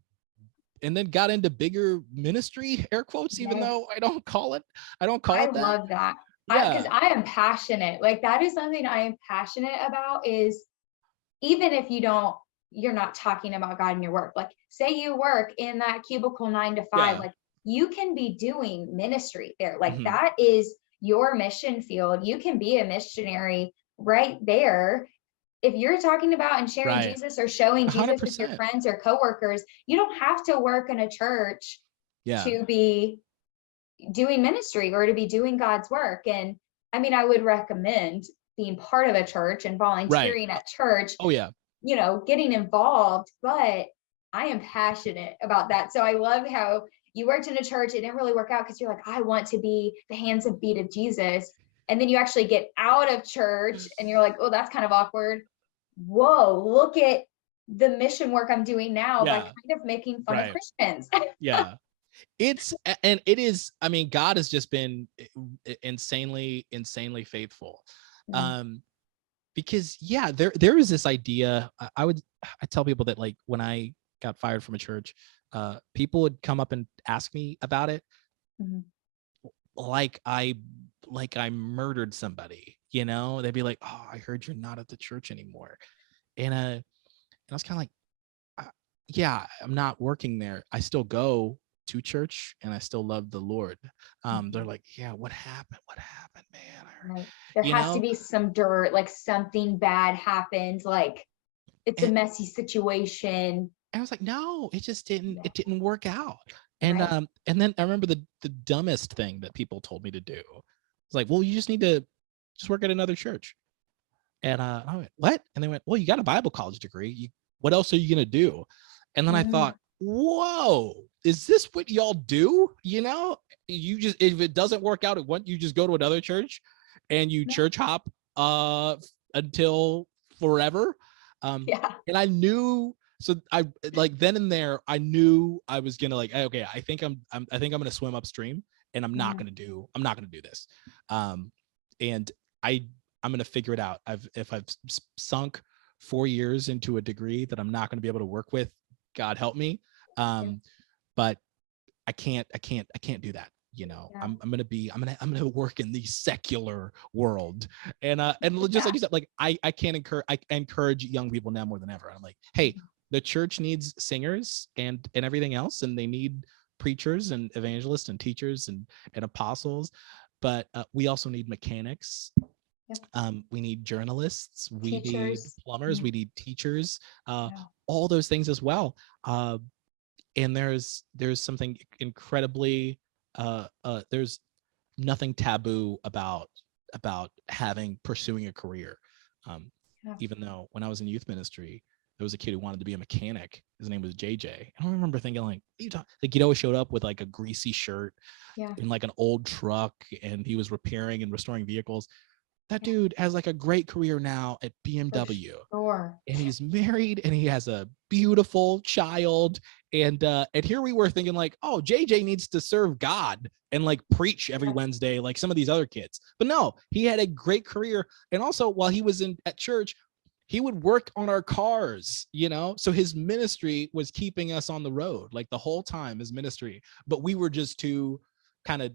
and then got into bigger ministry, air quotes, even Yes. though I don't call I it that. love that. Because Yeah. I am passionate. Like that is something I am passionate about is even if you're not talking about God in your work. Like say you work in that cubicle 9 to 5, Yeah. like you can be doing ministry there. Like Hmm. that is your mission field. You can be a missionary right there. If you're talking about and sharing Right. Jesus or showing Jesus with your 100%. friends or coworkers, you don't have to work in a church Yeah. to be doing ministry or to be doing God's work. And I mean, I would recommend being part of a church and Right. volunteering at church, Oh yeah. getting involved, but I am passionate about that. So I love how you worked in a church. It didn't really work out because you're like, I want to be the hands and feet of Jesus. And then you actually get out of church and you're like, oh, that's kind of awkward. Whoa, look at the mission work I'm doing now by Yeah. kind of making fun of Right. Christians. Yeah. And it is, I mean, God has just been insanely faithful. Mm, um because yeah, there is this idea. I tell people that like when I got fired from a church, people would come up and ask me about it, mhm, like I murdered somebody, they'd be like, oh, I heard you're not at the church anymore. And I was kind of like, yeah, I'm not working there. I still go to church and I still love the Lord. They're mhm. like, yeah, what happened? What happened, man? I heard, Right. There you has to know, be some dirt, like something bad happened, like it's a and, messy situation. and I was like, no, Yeah. it didn't work out. And Right. and then I remember the dumbest thing that people told me to do. It's like, well, you just need to just work at another church. And I went, what? And they went, well, you got a Bible college degree. What else are you gonna do? And then I Mm, thought, whoa, is this what y'all do? You know, you just, if it doesn't work out at one, you just go to another church and you No. church hop until forever. Yeah. And I knew, so I, like, then and there I knew I was gonna, like, okay, I think I'm gonna swim upstream, and I'm not Mhm. gonna do, I'm not gonna do this. And I I'm gonna figure it out. If I've sunk 4 years into a degree that I'm not gonna be able to work with, God help me. Yeah. But I can't do that. You know, Yeah. I'm gonna work in the secular world. And just Yeah. like you said, like, I encourage young people now more than ever. I'm like, hey, the church needs singers and everything else, and they need preachers and evangelists and teachers and apostles, but we also need mechanics. Yep. We need journalists, we need Teachers. plumbers, Mhm. we need teachers, Yeah. all those things as well. And there's something incredibly there's nothing taboo about having pursuing a career. um Yeah. Even though when I was in youth ministry, there was a kid who wanted to be a mechanic. His name was JJ. I don't remember thinking, like, like, he'd always showed up with like a greasy shirt Yeah. in like an old truck, and he was repairing and restoring vehicles. That Yeah. dude has like a great career now at For BMW, sure. and he's married, and he has a beautiful child. And here we were thinking, like, oh, JJ needs to serve God and like preach every Yeah. Wednesday like some of these other kids. But no, he had a great career. And also, while he was in at church, he would work on our cars, you know? So his ministry was keeping us on the road like the whole time, his ministry. But we were just too kind of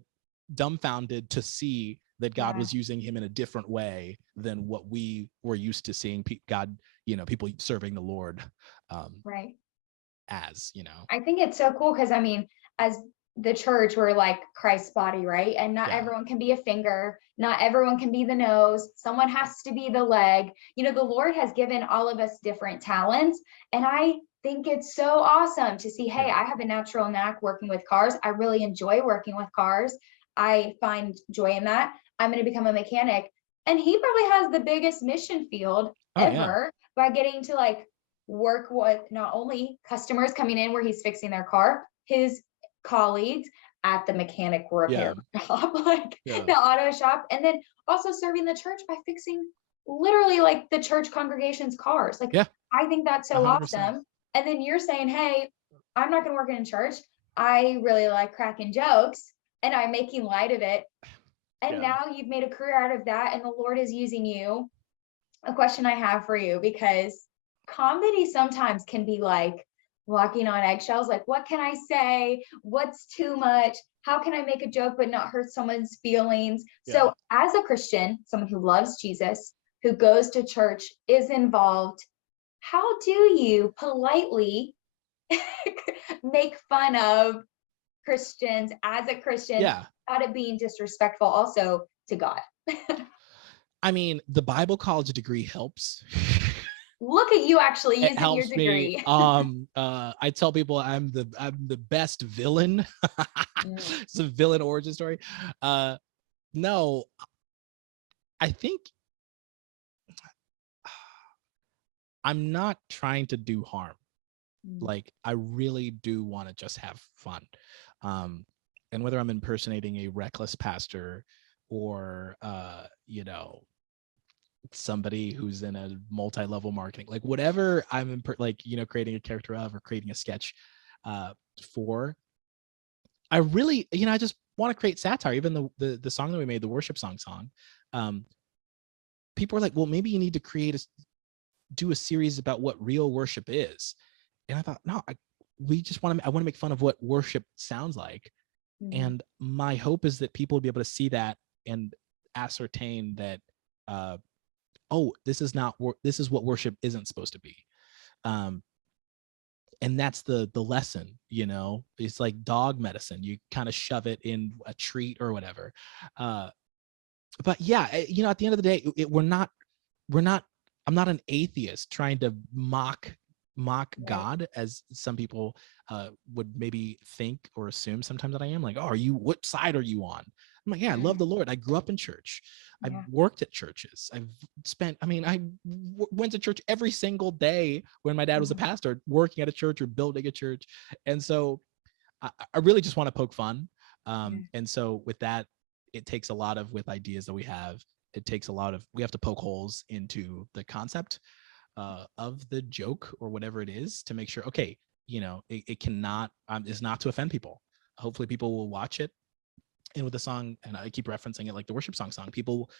dumbfounded to see that God Yeah. was using him in a different way than what we were used to seeing God, people serving the Lord, um, Right. as. I think it's so cool because I mean, as the church, we're like Christ's body, right? And not Yeah. everyone can be a finger, not everyone can be the nose, someone has to be the leg. The Lord has given all of us different talents. And I think it's so awesome to see, hey, Yeah. I have a natural knack working with cars. I really enjoy working with cars. I find joy in that. I'm going to become a mechanic. And he probably has the biggest mission field Oh yeah. ever by getting to like work with not only customers coming in where he's fixing their car, his colleagues at the mechanic Yeah. repair shop, like Yeah. the auto shop, and then also serving the church by fixing literally like the church congregation's cars. Like, Yeah. I think that's so 100%. awesome. And then you're saying, hey, I'm not going to work in church. I really like cracking jokes and I'm making light of it. And Yeah. now you've made a career out of that, and the Lord is using you. A question I have for you, because comedy sometimes can be like walking on eggshells. Like, what can I say? What's too much? How can I make a joke but not hurt someone's feelings? Yeah. So, as a Christian, someone who loves Jesus, who goes to church, is involved, how do you politely make fun of Christians as a Christian Yeah. without it being disrespectful also to God? I mean, the Bible college degree helps. Look at you actually It using your helps me. degree. I tell people I'm the best villain. Mm. It's a villain origin story. No, I think I'm not trying to do harm. Mm. Like, I really do want to just have fun. Um, and whether I'm impersonating a reckless pastor or somebody who's in a multi-level marketing, like whatever I'm creating a character of or creating a sketch uh for, I really, I just want to create satire. Even the song that we made, the worship song, um people are like, well, maybe you need to do a series about what real worship is. And I thought, no, I want to make fun of what worship sounds like. Mhm. And my hope is that people will be able to see that and ascertain that, uh, oh, this is what worship isn't supposed to be. Um, and that's the lesson. It's like dog medicine. You kind of shove it in a treat or whatever. But yeah, at the end of the day, we're not I'm not an atheist trying to mock Right. God, as some people would maybe think or assume sometimes that I am. Like, oh, what side are you on? I'm like, yeah, I love the Lord. I grew up in church. I Yeah. worked at churches. I went to church every single day when my dad was a pastor, working at a church or building a church. And so I really just want to poke fun. And so with that, it takes a lot of, with ideas that we have, it takes a lot of, we have to poke holes into the concept of the joke or whatever it is to make sure, okay, it cannot, is not to offend people. Hopefully people will watch it. And with the song, and I keep referencing it like the worship song, people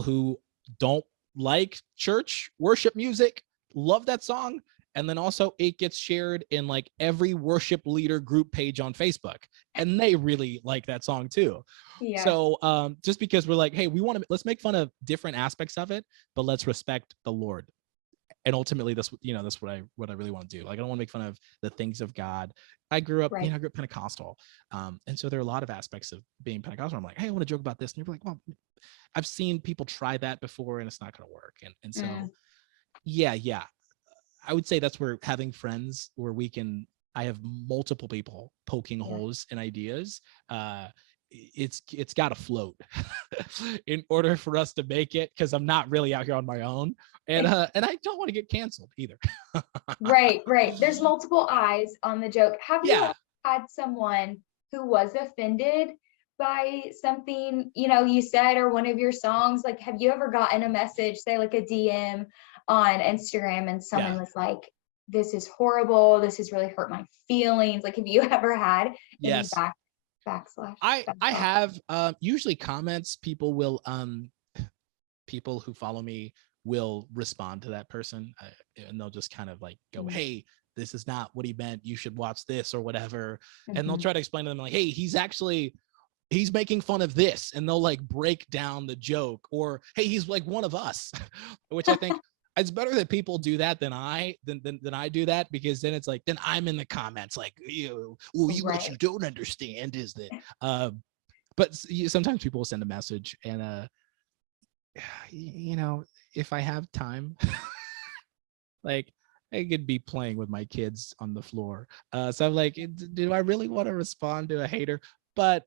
who don't like church worship music love that song. And then also it gets shared in like every worship leader group page on Facebook, and they really like that song too. Yeah. So just because we're like, hey, let's make fun of different aspects of it, but let's respect the Lord. And ultimately that's what I really want to do. Like, I don't want to make fun of the things of God. I grew up Pentecostal. And so there are a lot of aspects of being Pentecostal. I'm like, hey, I want to joke about this. And you're like, well, I've seen people try that before and it's not going to work. And so, yeah. I would say that's where having friends where I have multiple people poking holes in ideas. It's got to float in order for us to make it, because I'm not really out here on my own, and I don't want to get canceled either. Right. There's multiple eyes on the joke. Have you ever had someone who was offended by something, you said, or one of your songs? Like, have you ever gotten a message, say like a DM on Instagram, and someone was like, this is horrible, this has really hurt my feelings? Like, have you ever had any Yes. backslash? I have usually comments. People who follow me will respond to that person, and they'll just kind of like go, hey, this is not what he meant, you should watch this or whatever. And they'll try to explain to them like, hey, he's making fun of this, and they'll like break down the joke, or hey, he's like one of us. Which I think it's better that people do that than I do that, because then it's like, then I'm in the comments like, what you don't understand is that but sometimes people will send a message, and if I have time, like, I could be playing with my kids on the floor. So I'm like, do I really want to respond to a hater? But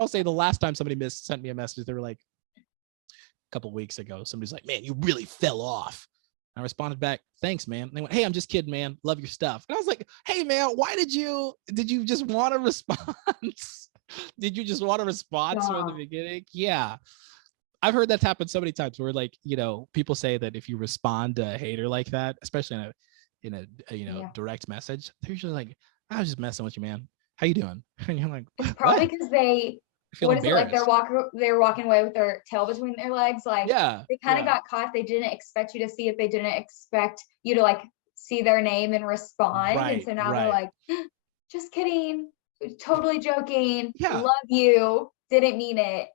I'll say the last time somebody sent me a message, they were like, a couple weeks ago, somebody's like, man, you really fell off. I responded back, thanks, man. And they went, hey, I'm just kidding, man. Love your stuff. And I was like, hey, man, did you just want a response? Did you just want a response from the beginning? Yeah. I've heard that's happened so many times where, like, people say that if you respond to a hater like that, especially in a direct message, they're usually like, I was just messing with you, man. How you doing? And you're like, it's probably because they, what is it, like they're walking away with their tail between their legs, like they kind of got caught. They didn't expect you to see it. They didn't expect you to like see their name and respond. And so now they're like, just kidding, totally joking, love you, didn't mean it.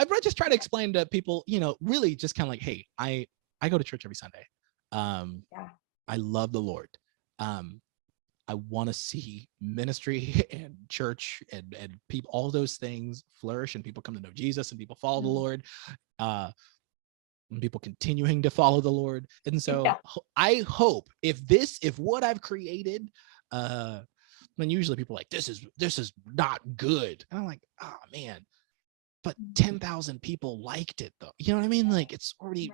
I just try to explain to people, really just kind of like, hey, I go to church every Sunday. I love the Lord. I want to see ministry and church and people, all those things flourish, and people come to know Jesus, and people follow the Lord, and people continuing to follow the Lord. And so I hope if what I've created, then usually people are like, this is not good. And I'm like, oh man, but 10,000 people liked it though. You know what I mean? Like, it's already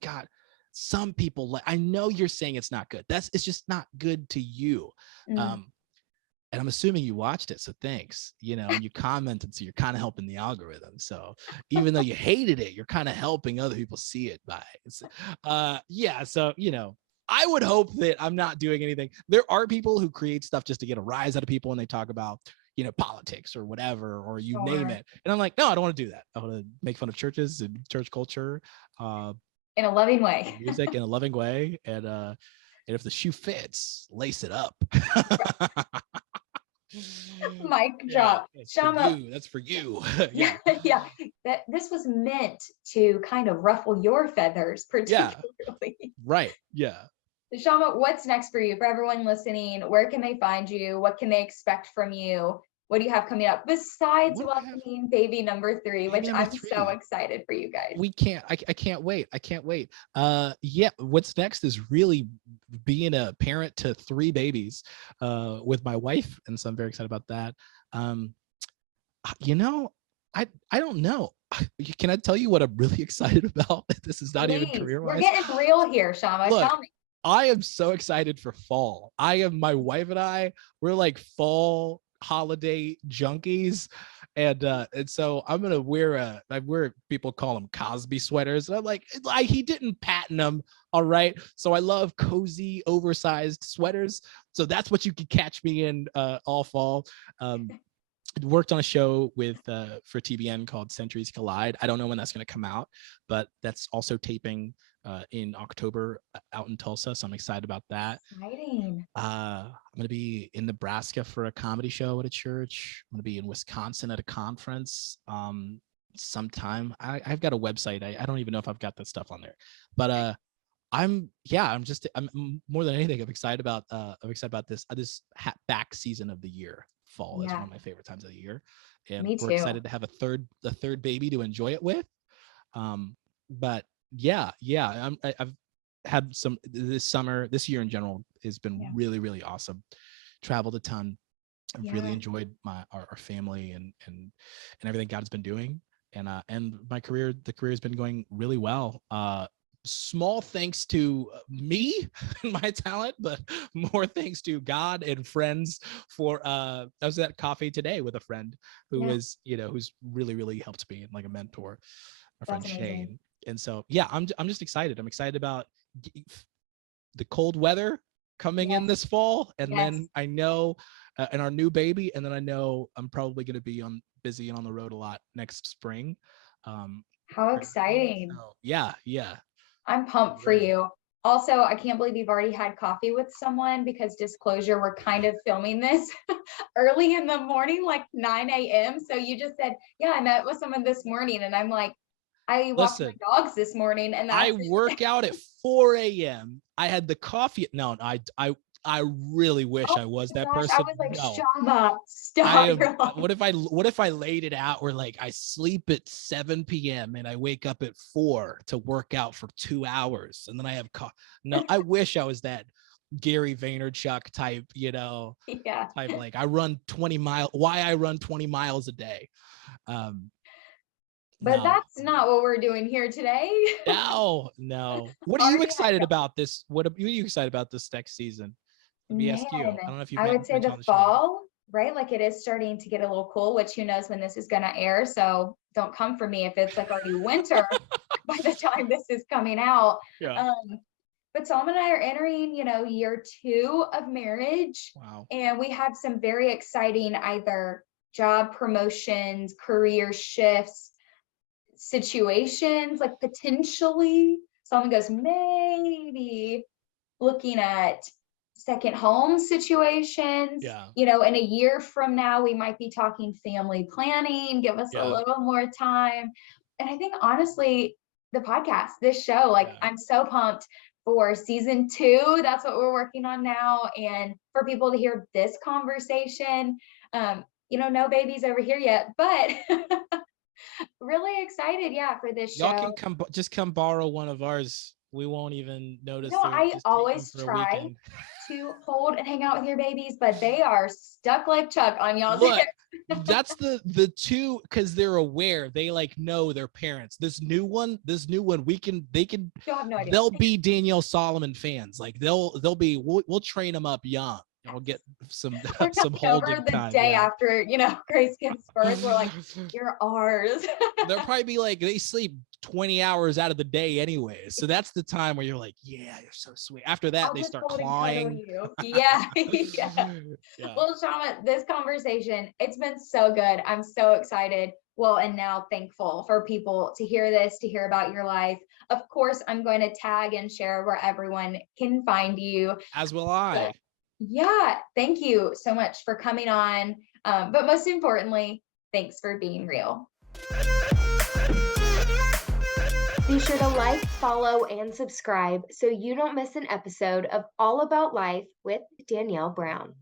got some people. Like, I know you're saying it's not good. It's just not good to you. And I'm assuming you watched it, so thanks. And you commented, so you're kind of helping the algorithm. So even though you hated it, you're kind of helping other people see it by. So I would hope that I'm not doing anything. There are people who create stuff just to get a rise out of people, and they talk about politics or whatever, or you name it. And I'm like, no, I don't want to do that. I want to make fun of churches and church culture in a loving way, music in a loving way. And if the shoe fits, lace it up. Mic drop. Shama, that's for you. Yeah. This was meant to kind of ruffle your feathers, particularly. Right. Yeah. Shama, what's next for you? For everyone listening, where can they find you? What can they expect from you? What do you have coming up besides welcoming baby number 3, which I'm so excited for you guys? I can't wait. What's next is really being a parent to 3 babies with my wife, and so I'm very excited about that. You know, I don't know. Can I tell you what I'm really excited about? This is not even Please, career we're wise. getting real here, Shama. Look, Tell me. I am so excited for fall. My wife and I, we're like fall holiday junkies. And so I'm gonna I wear, people call them Cosby sweaters. And I'm like, he didn't patent them. All right. So I love cozy, oversized sweaters. So that's what you could catch me in all fall. Um, worked on a show with for TBN called Centuries Collide. I don't know when that's going to come out, but that's also taping in October out in Tulsa. So I'm excited about that. Exciting. I'm going to be in Nebraska for a comedy show at a church. I'm going to be in Wisconsin at a conference sometime. I've got a website. I don't even know if I've got that stuff on there, but I'm more than anything, I'm excited about this back season of the year. Fall is one Yeah, of my favorite times of the year, and me we're too. excited to have a third baby to enjoy it with. But yeah, I've had some this summer, this year in general has been Yeah. really, really awesome. Traveled a ton. I've really Yeah. enjoyed our family and everything God's been doing, and the career has been going really well. Small thanks to me and my talent, but more thanks to God and friends for I was at coffee today with a friend who Yeah. is, who's really, really helped me and like a mentor, my friend That's amazing. Shane. And so yeah, I'm just excited. I'm excited about the cold weather coming in Yes. this fall, and Yes. then I know and our new baby, and then I know I'm probably going to be busy and on the road a lot next spring. How For everything. exciting. So yeah, I'm pumped for really. you. Also, I can't believe you've already had coffee with someone because disclosure, we're kind of filming this early in the morning, like 9 a.m. So you just said, yeah, I met with someone this morning. And I'm like, I walked my Listen, dogs this morning and I that's it. work out at 4 a.m. I had the coffee. No, I really wish Oh I was my that gosh. I person. was like, No, Shama, I stop. am. You're lying. What if I laid it out where like I sleep at 7 p.m. and I wake up at 4 to work out for 2 hours and then I have no, I wish I was that Gary Vaynerchuk type, Yeah. type, like I run 20 miles. Why I run 20 miles a day. Um, But no, that's not what we're doing here today. no. What are you Already excited about this? What are you excited about this next season? Let me Man, ask you. I don't know if you've I would say mentioned the on the show yet. fall, right? Like it is starting to get a little cool, which who knows when this is going to air. So don't come for me if it's like already winter by the time this is coming out. Yeah. Um, but Tom and I are entering, year 2 of marriage, Wow. and we have some very exciting either job promotions, career shifts, situations, like potentially someone goes, maybe looking at second home situations. Yeah. In a year from now, we might be talking family planning, give us a Yeah. little more time. And I think honestly, the podcast, this show, like Yeah. I'm so pumped for season 2. That's what we're working on now. And for people to hear this conversation, no babies over here yet, but really excited, yeah, for this Y'all show. can just come borrow one of ours. We won't even notice. I Just take them always for a try weekend. to hold and hang out with your babies, but they are stuck like Chuck on y'all's Look, hip. that's the two, because they're aware. They like know their parents. You'll have no idea. They'll be Danielle Solomon fans. Like we'll train them up young. And we'll get some We're some coming over holding the time. day Yeah. after, Grace gives birth. We're like, you're ours. They'll probably be like, they sleep 20 hours out of the day anyways. So that's the time where you're like, yeah, you're so sweet. After that, I'll they just start hold and cuddle clawing. you. Yeah. Yeah. Yeah. Well, Shama, this conversation, it's been so good. I'm so excited. Well, and now thankful for people to hear this, to hear about your life. Of course, I'm going to tag and share where everyone can find you. As will But I. yeah, thank you so much for coming on. But most importantly, thanks for being real. Be sure to like, follow, and subscribe so you don't miss an episode of All About Life with Danielle Brown.